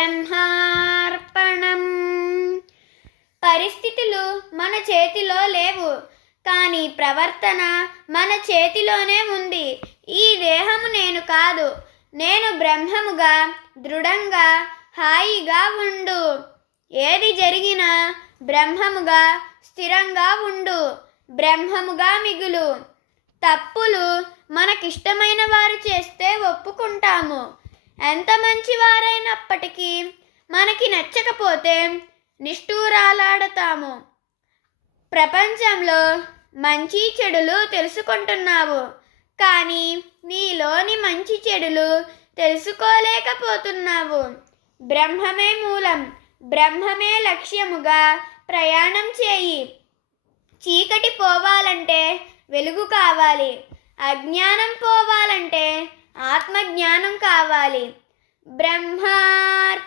బ్రహ్మార్పణం. పరిస్థితులు మన చేతిలో లేవు, కానీ ప్రవర్తన మన చేతిలోనే ఉంది. ఈ దేహము నేను కాదు, నేను బ్రహ్మముగా దృఢంగా హాయిగా ఉండు. ఏది జరిగినా బ్రహ్మముగా స్థిరంగా ఉండు, బ్రహ్మముగా మిగులు. తప్పులు మనకిష్టమైన వారు చేస్తే ఒప్పుకుంటాము. ఎంత మంచివారైనప్పటికీ మనకి నచ్చకపోతే నిష్ఠూరాలాడతాము. ప్రపంచంలో మంచి చెడులు తెలుసుకుంటున్నావు, కానీ నీలోని మంచి చెడులు తెలుసుకోలేకపోతున్నావు. బ్రహ్మమే మూలం, బ్రహ్మమే లక్ష్యముగా ప్రయాణం చేయి. చీకటి పోవాలంటే వెలుగు కావాలి, అజ్ఞానం పోవాలంటే ఆత్మజ్ఞానం కావాలి. బ్రహ్మార్పణం.